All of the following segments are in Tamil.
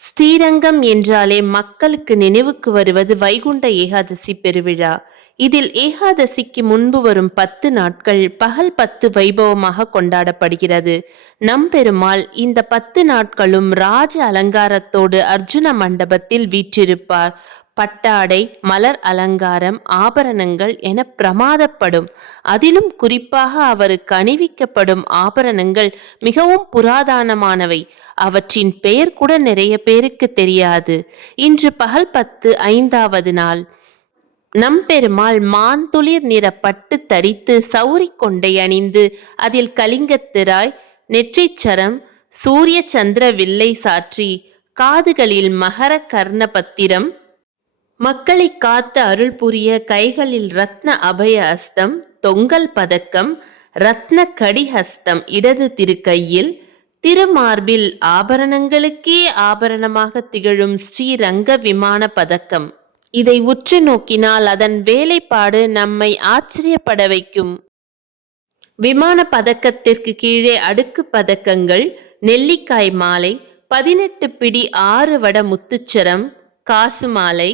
ஸ்ரீரங்கம் என்றாலே மக்களுக்கு நினைவுக்கு வருவது வைகுண்ட ஏகாதசி பெருவிழா. இதில் ஏகாதசிக்கு முன்பு வரும் 10 நாட்கள் பகல் 10 வைபவமாக கொண்டாடப்படுகிறது. நம்பெருமாள் இந்த 10 நாட்களும் ராஜ அலங்காரத்தோடு அர்ஜுன மண்டபத்தில் வீற்றிருப்பார். பட்டாடை, மலர் அலங்காரம், ஆபரணங்கள் என பிரமாதப்படும். அதிலும் குறிப்பாக அவருக்கு அணிவிக்கப்படும் ஆபரணங்கள் மிகவும் புராதனமானவை. அவற்றின் பெயர் கூட நிறைய பேருக்கு தெரியாது. இன்று பகல் 10 5வது நாள். நம்பெருமாள் மான்துளிர் நிற பட்டு தரித்து சௌரி கொண்டை அணிந்து அதில் கலிங்கத்திராய், நெற்றிச்சரம், சூரிய சந்திர வில்லை சாற்றி, காதுகளில் மகர கர்ண பத்திரம், மக்களை காத்து அருள் புரிய கைகளில் ரத்ன அபய ஹஸ்தம், தொங்கல் பதக்கம், ரத்ன கடிஹஸ்தம் இடது திருக்கையில், திருமார்பில் ஆபரணங்களுக்கே ஆபரணமாக திகழும் ஸ்ரீரங்க விமான பதக்கம். இதை உற்று நோக்கினால் அதன் வேலைப்பாடு நம்மை ஆச்சரியப்பட வைக்கும். விமான பதக்கத்திற்கு கீழே அடுக்கு பதக்கங்கள், நெல்லிக்காய் மாலை, 18 பிடி 6 வட முத்துச்சரம், காசு மாலை,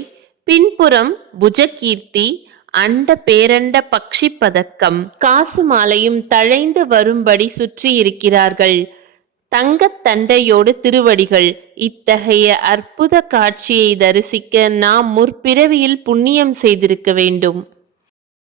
பின்புறம் புஜகீர்த்தி, அண்ட பேரண்ட பக்ஷி பதக்கம், காசு மாலையும் தழைந்து வரும்படி சுற்றி இருக்கிறார்கள். தங்கத் தண்டையோடு திருவடிகள். இத்தகைய அற்புத காட்சியை தரிசிக்க நாம் முற்பிறவியில் புண்ணியம் செய்திருக்க வேண்டும்.